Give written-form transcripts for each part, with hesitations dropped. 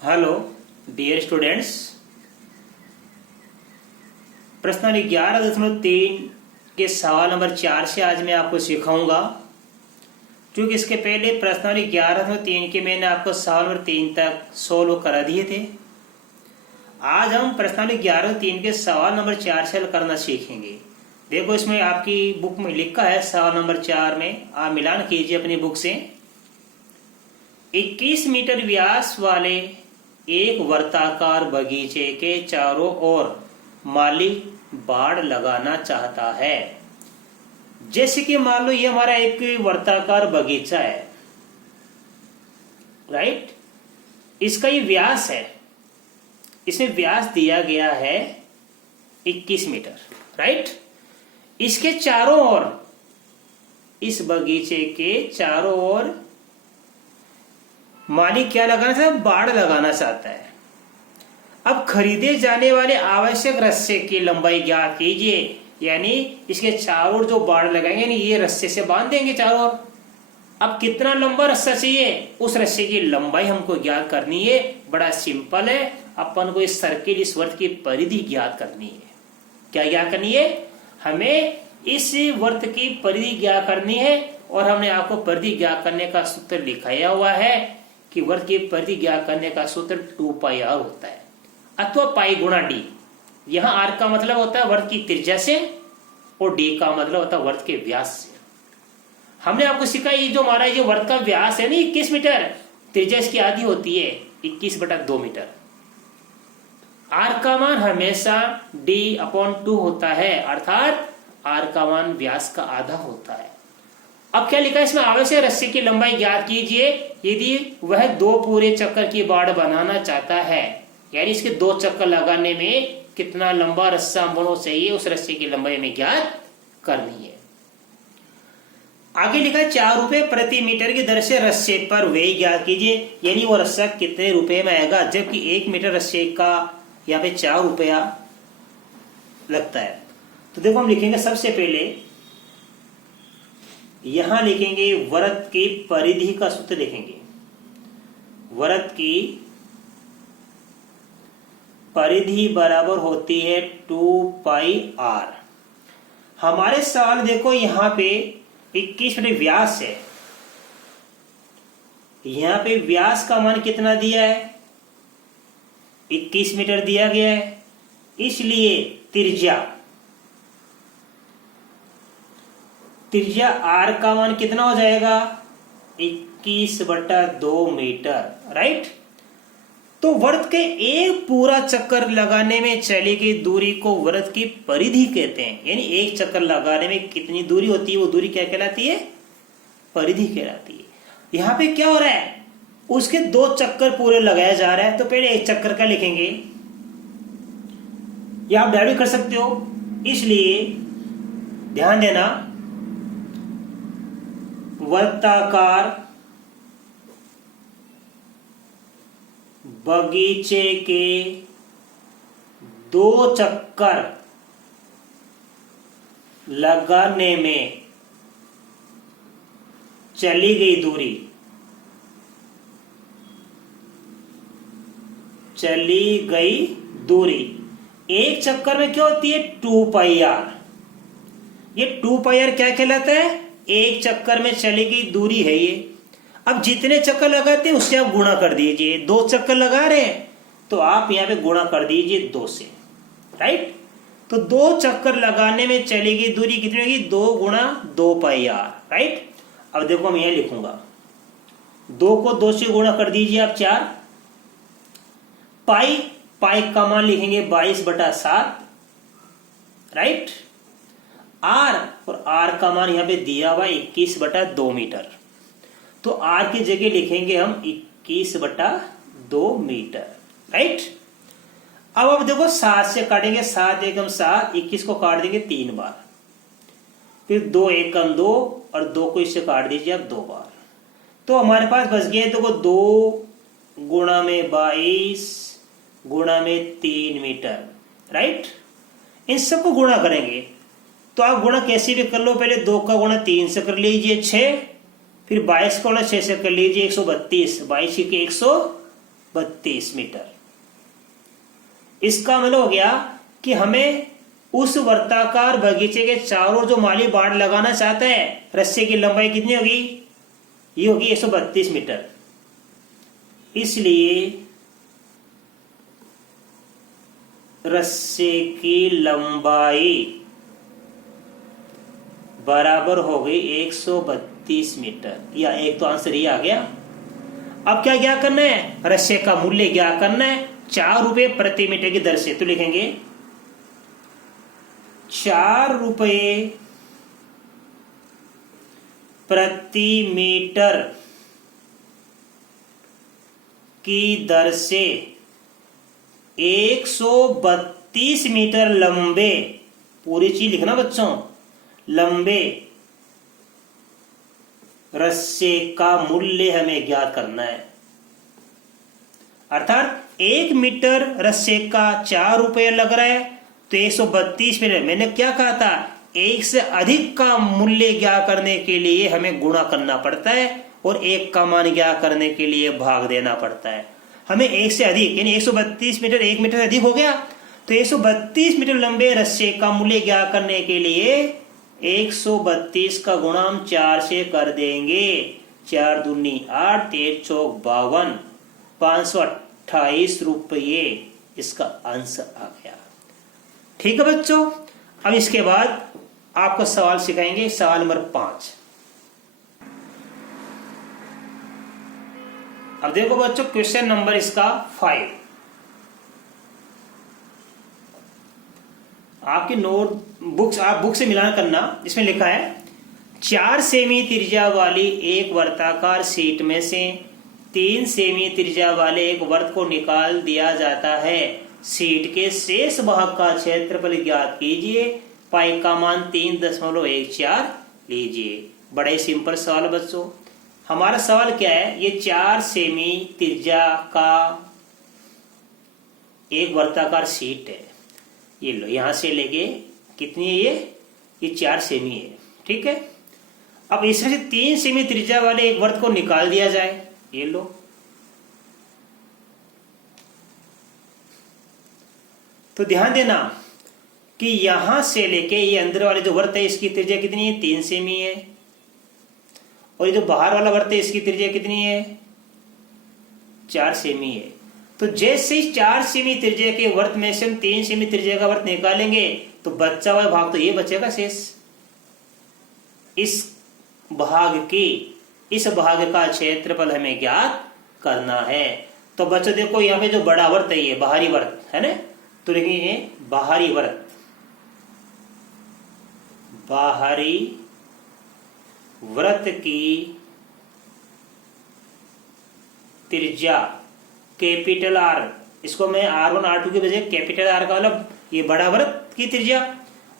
Hello dear students, प्रश्न 11.3 के सवाल नंबर 4 से आज मैं आपको सिखाऊंगा। क्योंकि इसके पहले प्रश्न 11.3 के मैंने आपको सवाल नंबर 3 तक सोल्व करा दिए थे। आज हम प्रश्न 11.3 के सवाल नंबर 4 से हल करना सीखेंगे। देखो, इसमें आपकी बुक में लिखा है सवाल नंबर 4 में, आप मिलान कीजिए अपनी बुक से। 21 मीटर व्यास वाले एक वर्ताकार बगीचे के चारों ओर माली बाड़ लगाना चाहता है। जैसे कि मान लो ये हमारा एक वर्ताकार बगीचा है, राइट। इसका ये व्यास है, इसमें व्यास दिया गया है 21 मीटर, राइट। इसके चारों ओर, इस बगीचे के चारों ओर मालिक क्या लगाना चाहता है? बाड़ लगाना चाहता है। अब खरीदे जाने वाले आवश्यक रस्से की लंबाई ज्ञात कीजिए। यानी इसके चारों ओर जो बाड़ लगाएंगे, ये रस्से से बांध देंगे चारों ओर। अब कितना लंबा रस्सा चाहिए, उस रस्से की लंबाई हमको ज्ञात करनी है। बड़ा सिंपल है, अपन को इस सर्किल, इस वर्त की परिधि ज्ञात करनी है। क्या ज्ञात करनी है? हमें इस वर्त की परिधि ज्ञात करनी है। और हमने आपको परिधि ज्ञात करने का सूत्र लिखाया हुआ है कि वर्त की परिधि ज्ञात करने का सूत्र 2πr होता है, अथवा पाई गुणा डी। यहाँ आर का मतलब होता है वर्त की त्रिज्या से, और डी का मतलब होता है वर्त के व्यास से। हमने आपको सिखा, ये जो हमारा ये वर्त का व्यास है ना 21 मीटर, त्रिज्या इसकी आधी होती है 21/2 मीटर। आर का मान हमेशा d/2 होता है, अर्थात आर का मान व्यास का आधा होता है। अब क्या लिखा है इसमें? आवश्यक रस्से की लंबाई ज्ञात कीजिए यदि वह 2 पूरे चक्कर की बाड़ बनाना चाहता है। यानी इसके 2 चक्कर लगाने में कितना लंबा रस्सा होना चाहिए, उस रस्से की लंबाई में ज्ञात करनी है। आगे लिखा है 4 रुपए प्रति मीटर की दर से रस्से पर व्यय ज्ञात कीजिए। यानी वो रस्सा कितने रुपए में आएगा, जबकि 1 मीटर रस्से का यहाँ पे 4 रुपया लगता है। तो देखो, हम लिखेंगे सबसे पहले, यहां लिखेंगे वृत्त की परिधि का सूत्र लिखेंगे। वृत्त की परिधि बराबर होती है 2πr। हमारे सवाल देखो, यहां पे 21 मीटर व्यास है। यहां पे व्यास का मान कितना दिया है? 21 मीटर दिया गया है। इसलिए त्रिज्या r का मान कितना हो जाएगा? 21/2 मीटर, राइट। तो वृत्त के एक पूरा चक्कर लगाने में चली गई दूरी को वृत्त की परिधि कहते हैं। यानी एक चक्कर लगाने में कितनी दूरी होती है, वो दूरी क्या कहलाती है? परिधि कहलाती है। यहां पे क्या हो रहा है? उसके 2 चक्कर पूरे लगाया जा रहा है। तो पहले एक चक्कर का लिखेंगे, या आप डायरेक्ट कर सकते हो। इसलिए ध्यान देना, वर्ताकार बगीचे के 2 चक्कर लगाने में चली गई दूरी एक चक्कर में क्या होती है? 2πr। ये 2πr क्या कहलाता है? एक चक्कर में चली गई दूरी है ये। अब जितने चक्कर लगाते हैं उससे आप गुणा कर दीजिए। 2 चक्कर लगा रहे हैं तो आप यहाँ पे गुणा कर दीजिए 2 से, राइट। तो 2 चक्कर लगाने में चली गई दूरी कितनी होगी? 2 × 2πr, राइट। अब देखो, मैं यहाँ लिखूंगा, 2 को 2 से गुणा कर दीजिए आप 4। पाई का मान लिखेंगे 22/7, राइट। आर, और आर का मान यहाँ पे दिया हुआ 21/2 मीटर। तो आर की जगह लिखेंगे हम 21/2 मीटर, राइट। अब देखो 7 से काटेंगे, 7 एकम 7, 21 को काट देंगे 3 बार, फिर 2 एकम 2, और 2 को इससे काट दीजिए आप 2 बार। तो हमारे पास बच गए, देखो 2 गुणा में 22 गुणा में 3 मीटर, राइट। इन सबको गुणा करेंगे तो आप गुणा कैसे भी कर लो। पहले 2 का गुणा 3 से कर लीजिए 6, फिर 22 का गुणा 6 से कर लीजिए 132, 22 के 32 मीटर। इसका मतलब हो गया कि हमें उस वर्ताकार बगीचे के चारों जो माली बाड़ लगाना चाहता है, रस्से की लंबाई कितनी होगी? ये होगी 132 मीटर। इसलिए रस्से की लंबाई बराबर हो गई 132 मीटर, या एक तो आंसर ये आ गया। अब क्या करना है? रस्से का मूल्य क्या करना है? 4 रुपए प्रति मीटर की दर से। तो लिखेंगे 4 रुपए प्रति मीटर की दर से 132 मीटर लंबे, पूरी चीज लिखना बच्चों, लंबे रस्से का मूल्य हमें ज्ञात करना है। अर्थात 1 मीटर रस्से का 4 रुपये लग रहा है, तो 132 मीटर। मैंने क्या कहा था? 1 से अधिक का मूल्य ज्ञात करने के लिए हमें गुणा करना पड़ता है और 1 का मान ज्ञात करने के लिए भाग देना पड़ता है। हमें 1 से अधिक यानी 132 मीटर 1 मीटर अधिक हो गया, तो 132 मीटर लंबे रस्से का मूल्य ज्ञात करने के लिए 132 का गुणा हम 4 से कर देंगे। 4 दूनी 8, 13 चौक 52, 528 रुपये इसका आंसर आ गया। ठीक है बच्चों, अब इसके बाद आपको सवाल सिखाएंगे। सवाल नंबर 5। अब देखो बच्चों, क्वेश्चन नंबर इसका 5। आपकी नोट बुक्स, आप बुक से मिलान करना। इसमें लिखा है 4 सेमी त्रिज्या वाली एक वर्ताकार शीट में से 3 सेमी त्रिज्या वाले एक वर्त को निकाल दिया जाता है। शीट के शेष भाग का क्षेत्रफल ज्ञात कीजिए। पाई का मान 3.14 लीजिए। बड़े सिंपल सवाल बच्चों। हमारा सवाल क्या है? ये 4 सेमी त्रिज्या का एक वर्ताकार शीट है। ये लो, यहां से लेके कितनी है ये 4 सेमी है। ठीक है, अब इसमें से 3 सेमी त्रिज्या वाले एक वर्त को निकाल दिया जाए। ये लो, तो ध्यान देना कि यहां से लेके ये अंदर वाले जो वर्त है इसकी त्रिज्या कितनी है? 3 सेमी है। और ये जो बाहर वाला वर्त है इसकी त्रिज्या कितनी है? 4 सेमी है। तो जैसे ही 4 सेमी त्रिज्या के वर्त में से हम 3 सेमी त्रिज्या का वर्त निकालेंगे तो बचा हुआ भाग तो ये बचेगा शेष। इस भाग का क्षेत्रफल हमें ज्ञात करना है। तो बच्चों देखो, यहाँ पे जो बड़ा वर्त है ये बाहरी वर्त है ना, तो लिखेंगे बाहरी वर्त। बाहरी वृत्त की त्रिज्या कैपिटल आर, इसको मैं R1 R2 के बजाय कैपिटल आर का मतलब ये बड़ा वृत्त की त्रिज्या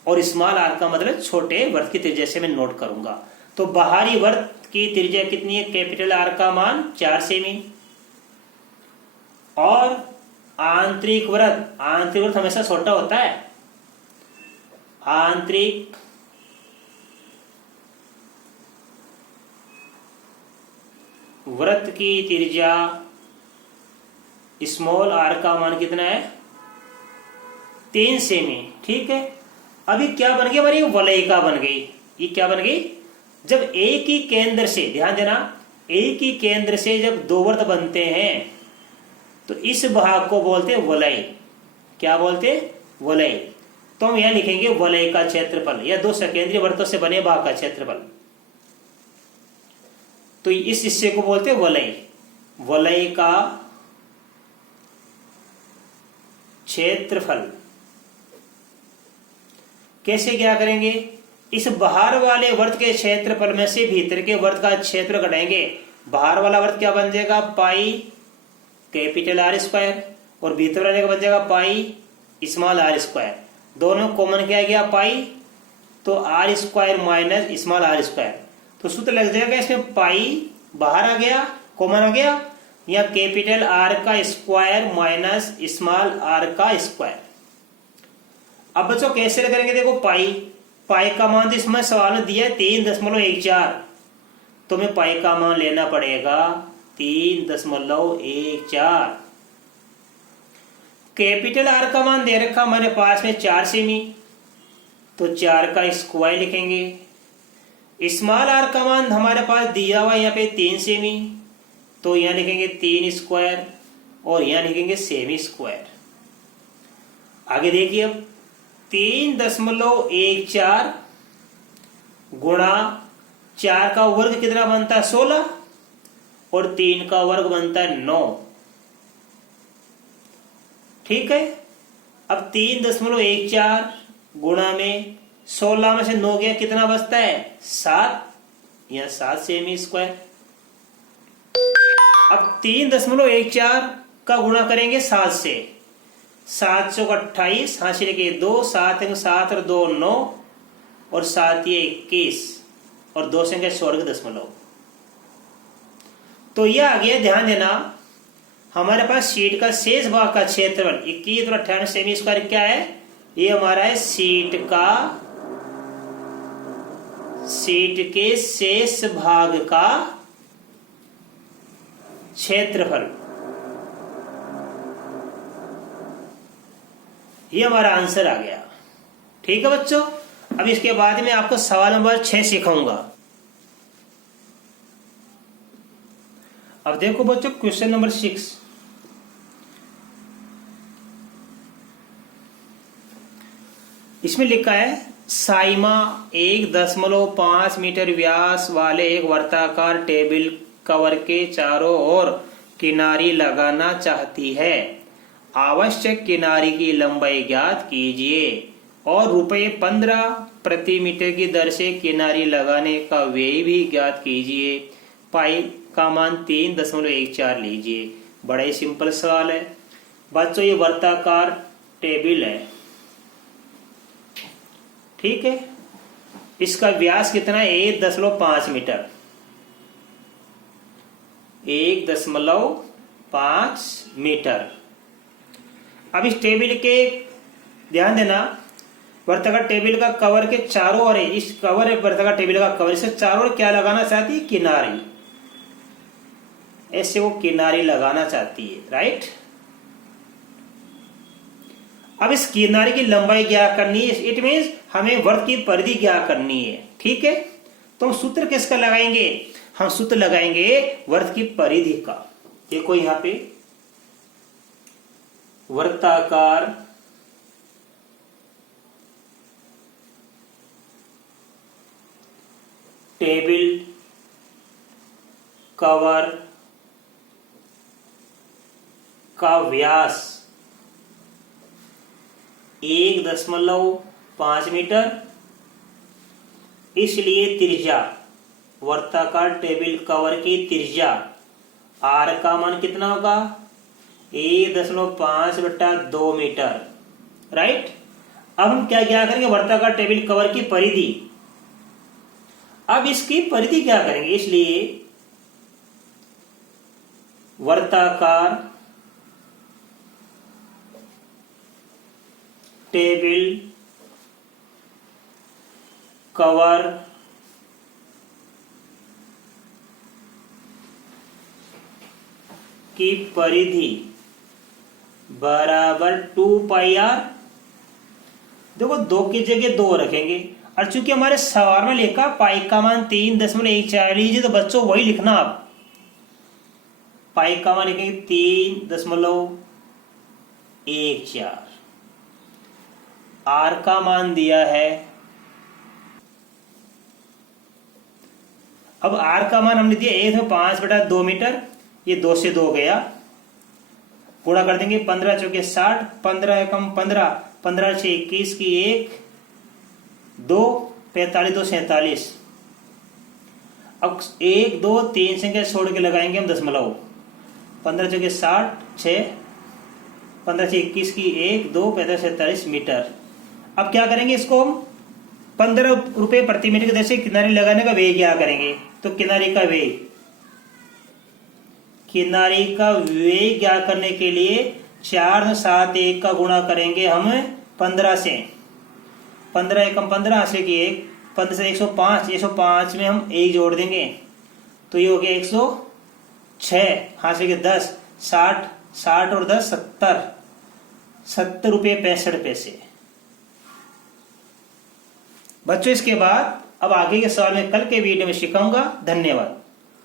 और स्मॉल आर का मतलब छोटे वृत्त की त्रिज्या से मैं नोट करूंगा। तो बाहरी वृत्त की त्रिज्या कितनी है? कैपिटल आर का मान 4 सेमी। और आंतरिक वृत्त हमेशा छोटा होता है। आंतरिक वृत्त की त्रिज्या स्मॉल आर का मान कितना है? 3 सेमी। ठीक है, अभी क्या बन गई? हमारी वलयिका बन गई। ये क्या बन गई? जब एक ही केंद्र से, ध्यान देना, एक ही केंद्र से जब 2 वृत्त बनते हैं तो इस भाग को बोलते हैं वलय। क्या बोलते हैं? वलय। तो हम यहां लिखेंगे वलय का क्षेत्रफल या 2 सकेंद्रीय वृत्तों से बने भाग का क्षेत्रफल। तो इस हिस्से को बोलते हैं वलय। वलय का क्षेत्रफल कैसे क्या करेंगे? इस बाहर वाले वृत्त के क्षेत्रफल में से भीतर के वृत्त का क्षेत्र घटाएंगे। बाहर वाला वृत्त क्या बन जाएगा? पाई कैपिटल आर स्क्वायर, और भीतर वाले का बन जाएगा पाई स्मॉल आर स्क्वायर। दोनों कॉमन क्या गया? पाई, तो r square minus small r square. तो सूत्र लग जाएगा इसमें पाई बाहर आ गया, कॉमन आ गया, या कैपिटल आर का स्क्वायर माइनस स्मॉल आर का स्क्वायर। अब बच्चों कैसे करेंगे? देखो, पाई का मान तो इसमें सवाल में दिया है 3.14, तो हमें पाई का मान लेना पड़ेगा 3.14। कैपिटल आर का मान दे रखा हमारे पास में 4 सेमी, तो 4 का स्क्वायर लिखेंगे। स्मॉल आर का मान हमारे पास दिया हुआ यहाँ पे 3 सेमी, तो यहाँ लिखेंगे 3 स्क्वायर और यहाँ लिखेंगे सेमी स्क्वायर। आगे देखिए अब 3.14 गुणा 4 का वर्ग कितना बनता है 16 और 3 का वर्ग बनता है 9। ठीक है, अब 3.14 गुणा में 16 में से 9 गया कितना बचता है 7, या 7 सेमी स्क्वायर। अब 3.14 का गुणा करेंगे 7 से, 7 चौक 28, हासिल के 2, 7 7 और 2 9 और 7 ये 21 और 2 संख्या छोड़ के दशमलव। तो यह आ गया, ध्यान देना हमारे पास शीट का शेष भाग का क्षेत्रफल 21 और 98 सेमी स्क्वायर क्या है, ये हमारा है शीट के शेष भाग का क्षेत्रफल। ये हमारा आंसर आ गया। ठीक है बच्चों, अब इसके बाद में आपको सवाल नंबर 6 सिखाऊंगा। अब देखो बच्चों क्वेश्चन नंबर 6। इसमें लिखा है साइमा 1.5 मीटर व्यास वाले एक वर्ताकार टेबल कवर के चारों ओर किनारी लगाना चाहती है। आवश्यक किनारी की लंबाई ज्ञात कीजिए और ₹15 प्रति मीटर की दर से किनारी लगाने का व्यय भी ज्ञात कीजिए। पाई का मान 3.14 लीजिए। बड़ा ही सिंपल सवाल है बच्चों, ये वर्ताकार टेबल है। ठीक है, इसका व्यास कितना है 1.5 मीटर, 1.5 मीटर। अब इस टेबल के ध्यान देना, वर्ताकार टेबल का कवर के चारों ओर, इस कवर वर्ताकार टेबल का कवर से चारों ओर क्या लगाना चाहती है किनारी, ऐसे वो किनारी लगाना चाहती है। राइट, अब इस किनारे की लंबाई क्या करनी है, इट मीन्स हमें वृत्त की परिधि क्या करनी है। ठीक है, तो हम सूत्र किसका लगाएंगे, हम सूत्र लगाएंगे वृत्त की परिधि का। देखो यहां पे वृत्ताकार टेबल कवर का व्यास 1.5 मीटर, इसलिए त्रिज्या वर्ताकार टेबल कवर की त्रिज्या आर का मान कितना होगा 1.5/2 मीटर। राइट, अब हम क्या करेंगे वर्ताकार टेबल कवर की परिधि। अब इसकी परिधि क्या करेंगे, इसलिए वर्ताकार टेबल कवर की परिधि बराबर 2πr। देखो 2 की जगह 2 रखेंगे, और चूंकि हमारे सवाल में लिखा पाई का मान 3.14 लीजिए, तो बच्चों वही लिखना। आप पाई का मान लिखेंगे 3.14। आर का मान दिया है, अब आर का मान हमने दिया 1.5/2 मीटर, ये 2 से 2 गया, गुणा कर देंगे 15 चौके 60, 15 एकम 15, 15 से 21 की 1 2 45 2 47। अब 1 2 3 संख्या छोड़ के लगाएंगे हम दशमलव, 15 चौके 60 6, 15 से 21 की 1 2 45 47 मीटर। अब क्या करेंगे, इसको हम 15 रुपए प्रति मीटर की दर से किनारे लगाने का व्यय क्या करेंगे, तो किनारे का व्यय क्या करने के लिए 4 7 1 का गुणा करेंगे हम 15 से, 15 एकम 15 से की 1, 15 से 105 में हम 1 जोड़ देंगे, तो ये हो गया 6 हाथ से 10, 60, 60 और 10 70, 70 रुपये 65 पैसे। बच्चों इसके बाद अब आगे के सवाल में कल के वीडियो में सिखाऊंगा। धन्यवाद।